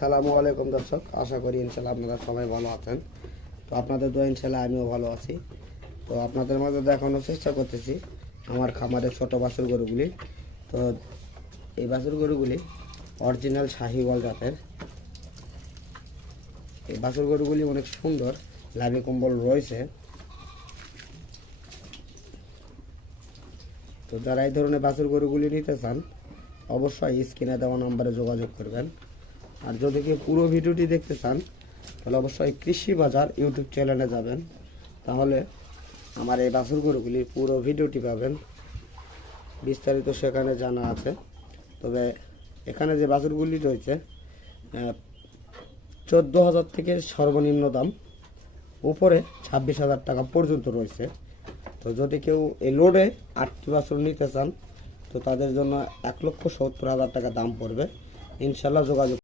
আসসালামু আলাইকুম দর্শক, আশা করি ইনশাল্লাহ আপনারা সবাই ভালো আছেন। তো আপনাদের দোয়া ইনশাল্লাহ আমিও ভালো আছি। তো আপনাদের মাঝে দেখানোর চেষ্টা করতেছি আমার খামারের ছোট বাছুর গরুগুলি। তো এই বাছুর গরুগুলি অরিজিনাল শাহিওয়াল জাতের। এই বাছুর গরুগুলি অনেক সুন্দর, লাভি কম্বল রয়েছে। তো যারা এই ধরনের বাছুর গরুগুলি নিতে চান অবশ্যই স্ক্রিনে দেওয়া নম্বরে যোগাযোগ করবেন। আর যদি কেউ পুরো ভিডিওটি দেখতে চান তাহলে অবশ্যই কৃষি বাজার ইউটিউব চ্যানেলে যাবেন, তাহলে আমার এই বাছুর গরুগুলির পুরো ভিডিওটি পাবেন। বিস্তারিত সেখানে জানা আছে। তবে এখানে যে বাছুরগুলি রয়েছে 14,000 থেকে সর্বনিম্ন দাম, উপরে 26,000 টাকা পর্যন্ত রয়েছে। তো যদি কেউ এই লোডে 8টি বাছুর নিতে চান তো তাদের জন্য 1,70,000 টাকা দাম পড়বে। ইনশাল্লাহ যোগাযোগ